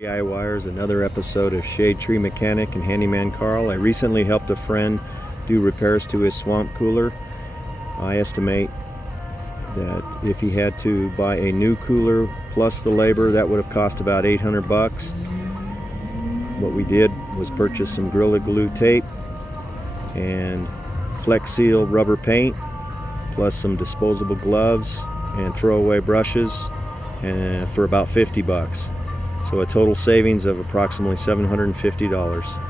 DIYers, another episode of Shade Tree Mechanic and Handyman Carl. I recently helped a friend do repairs to his swamp cooler. I estimate that if he had to buy a new cooler plus the labor, that would have cost about 800 bucks. What we did was purchase some Gorilla Glue tape and Flex Seal rubber paint, plus some disposable gloves and throwaway brushes, and for about 50 bucks. So a total savings of approximately $750.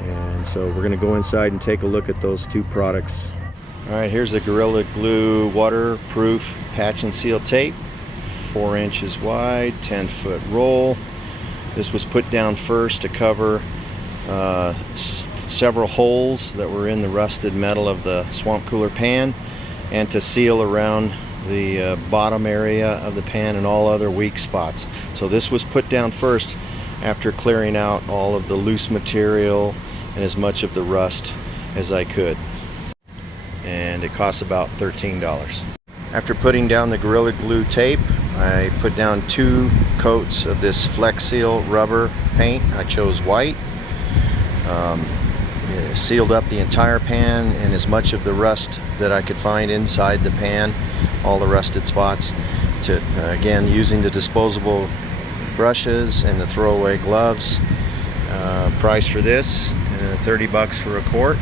And so we're going to go inside and take a look at those two products. Alright, here's the Gorilla Glue waterproof patch and seal tape, 4 inches wide, 10-foot roll. This was put down first to cover several holes that were in the rusted metal of the swamp cooler pan, and to seal around the bottom area of the pan and all other weak spots. So this was put down first after clearing out all of the loose material and as much of the rust as I could. And it costs about $13. After putting down the Gorilla Glue tape, I put down 2 coats of this Flex Seal rubber paint. I chose white. Sealed up the entire pan and as much of the rust that I could find inside the pan, all the rusted spots, to again using the disposable brushes and the throwaway gloves. Price for this 30 bucks for a quart,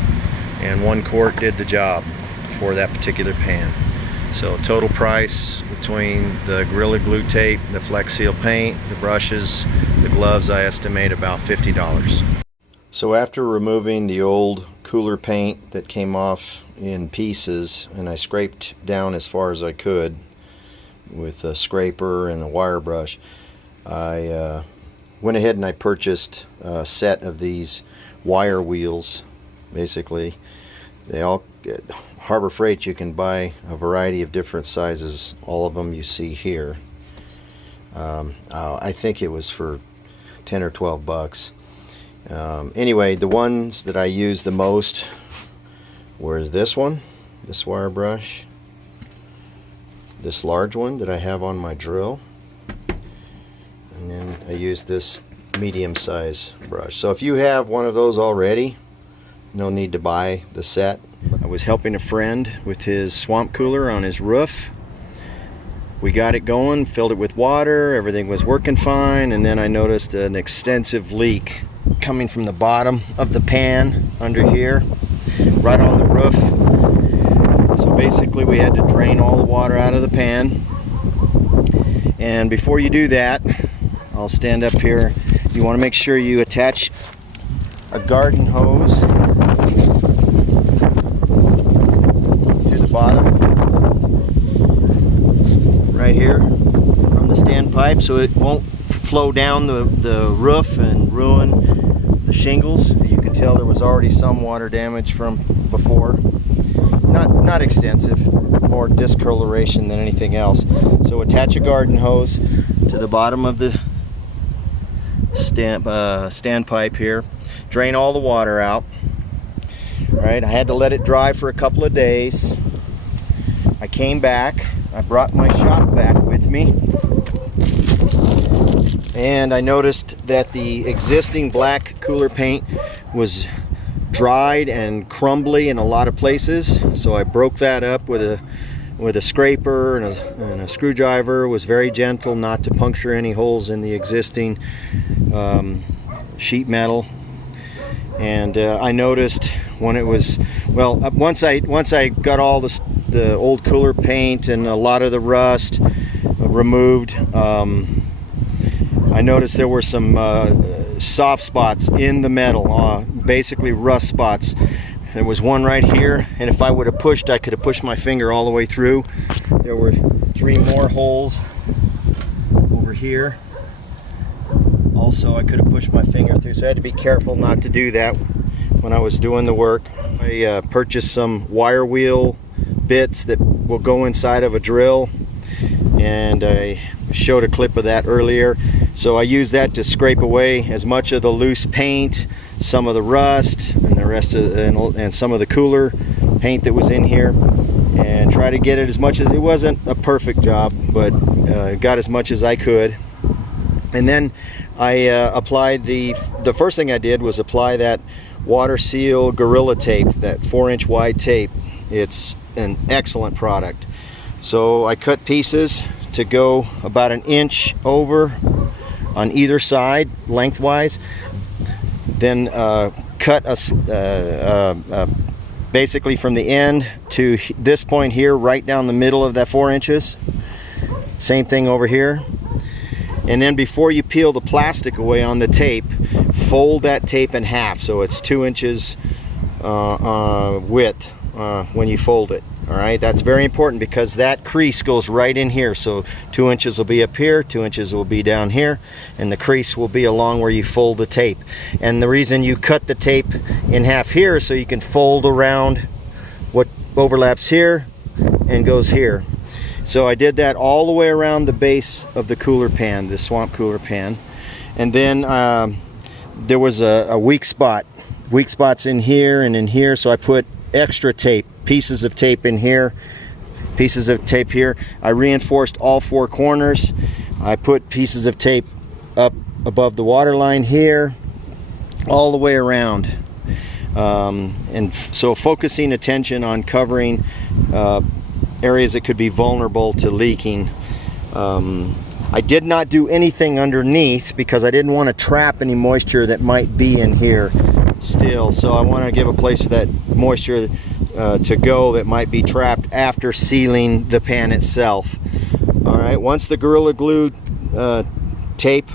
and 1 quart did the job for that particular pan. So total price between the Gorilla Glue tape, the Flex Seal paint, the brushes, the gloves, I estimate about $50. So after removing the old cooler paint that came off in pieces, and I scraped down as far as I could with a scraper and a wire brush, I went ahead and I purchased a set of these wire wheels. Basically, they all get Harbor Freight. You can buy a variety of different sizes, all of them you see here. I think it was for 10 or 12 bucks. Anyway, the ones that I used the most were this one, this wire brush, this large one that I have on my drill, and then I used this medium size brush. So if you have one of those already, no need to buy the set. I was helping a friend with his swamp cooler on his roof. We got it going, filled it with water, everything was working fine, and then I noticed an extensive leak coming from the bottom of the pan under here, right on the roof. So basically we had to drain all the water out of the pan. And before you do that, I'll stand up here. You want to make sure you attach a garden hose to the bottom right here from the standpipe, so it won't flow down the roof and ruin the shingles. You can tell there was already some water damage from before. Not extensive, more discoloration than anything else. So attach a garden hose to the bottom of the standpipe here. Drain all the water out. Right, I had to let it dry for a couple of days. I came back. I brought my shop vac with me, and I noticed that the existing black cooler paint was dried and crumbly in a lot of places. So I broke that up with a scraper and a screwdriver. It was very gentle not to puncture any holes in the existing sheet metal. And I noticed when it was, well, once I got all the old cooler paint and a lot of the rust removed, I noticed there were some soft spots in the metal, basically rust spots. There was one right here, and if I would have pushed, I could have pushed my finger all the way through. There were 3 more holes over here. Also, I could have pushed my finger through, so I had to be careful not to do that when I was doing the work. I purchased some wire wheel bits that will go inside of a drill, and I showed a clip of that earlier. So I used that to scrape away as much of the loose paint, some of the rust, and the rest of and some of the cooler paint that was in here, and try to get it as much as, it wasn't a perfect job, but got as much as I could. And then I applied the first thing I did was apply that water seal Gorilla tape, that 4-inch wide tape. It's an excellent product. So I cut pieces to go about 1 inch over on either side lengthwise, then cut basically from the end to this point here, right down the middle of that 4 inches. Same thing over here. And then before you peel the plastic away on the tape, fold that tape in half so it's 2 inches width when you fold it. All right, that's very important because that crease goes right in here. So 2 inches will be up here, 2 inches will be down here, and the crease will be along where you fold the tape. And the reason you cut the tape in half here is so you can fold around what overlaps here and goes here. So I did that all the way around the base of the cooler pan, the swamp cooler pan. And then there was a weak spots in here and in here, so I put extra tape, pieces of tape in here, pieces of tape here. I reinforced all 4 corners. I put pieces of tape up above the water line here, all the way around. And so focusing attention on covering areas that could be vulnerable to leaking. I did not do anything underneath because I didn't want to trap any moisture that might be in here still. So I want to give a place for that moisture to go that might be trapped after sealing the pan itself. All right, once the Gorilla Glue tape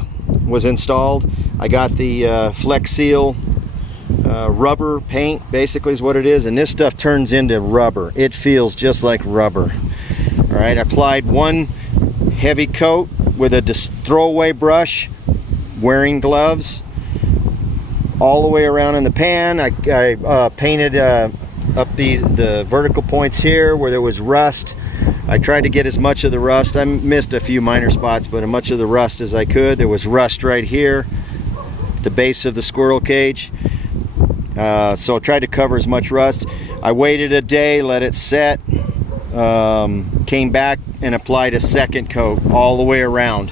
was installed, I got the Flex Seal rubber paint, basically is what it is, and this stuff turns into rubber. It feels just like rubber. All right, I applied 1 heavy coat with a throwaway brush, wearing gloves, all the way around in the pan. I painted up the vertical points here where there was rust. I tried to get as much of the rust. I missed a few minor spots, but as much of the rust as I could. There was rust right here, the base of the squirrel cage. So I tried to cover as much rust. I waited a day, let it set, came back and applied a second coat all the way around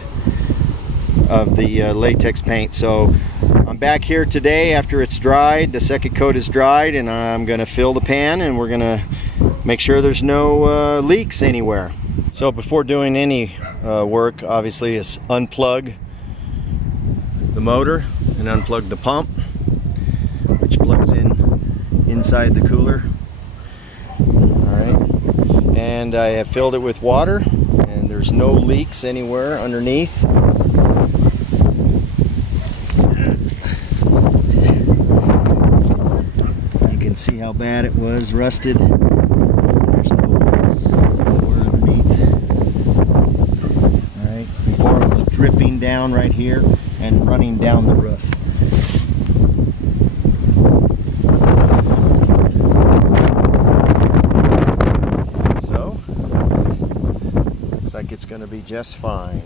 of the latex paint. So I'm back here today after it's dried. The second coat is dried, and I'm going to fill the pan, and we're going to make sure there's no leaks anywhere. So before doing any work, obviously, is unplug the motor and unplug the pump, which plugs in inside the cooler. Alright, and I have filled it with water, and there's no leaks anywhere underneath. You can see how bad it was rusted. There's no leaks anywhere underneath. Alright, before it was dripping down right here and running down the roof. Looks like it's going to be just fine.